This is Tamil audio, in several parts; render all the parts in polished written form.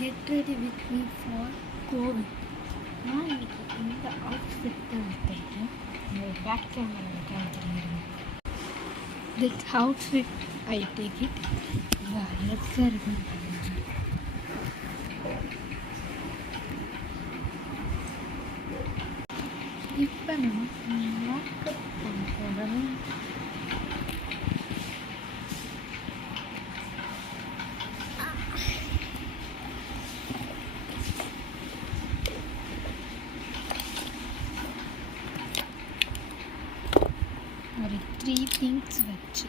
Get ready with me for Covid. நான் இன்னைக்கு இந்த அவுட்ஃபிட்டை விட்டேன். உங்கள் பேக் கேமரா காமிக்கிறேன். This outfit I take it. அழகாக இருக்குன்னு பாருங்க. இப்போ நம்ம மேக்கப் பண்ணுறோம். ஒரு 3 திங்ஸ் வச்சு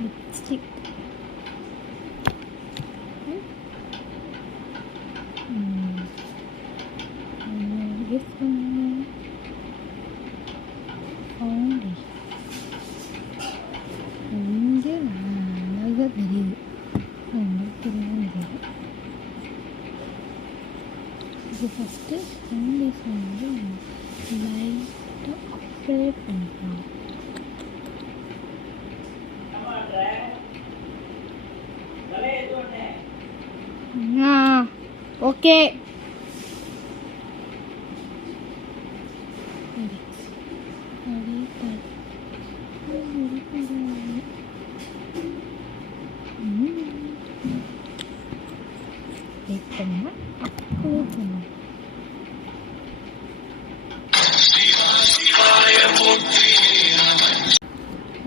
லிப்ஸ்டிக், ஃபவுண்டேஷன். இங்கே அழகாக தெரியுது, உங்களுக்கு தெரியாது. இது ஃபஸ்ட்டு ஃபவுண்டேஷன் வந்து லைட்டாக அப்ளை பண்ணிக்கலாம். ஓகே,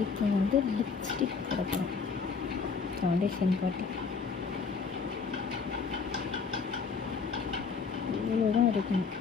இப்போ வந்து லிப்ஸ்டிக் கொடுக்கலாம். ஃபவுண்டேஷன் போட்டு இவ்வளோ தான் இருக்கணும்.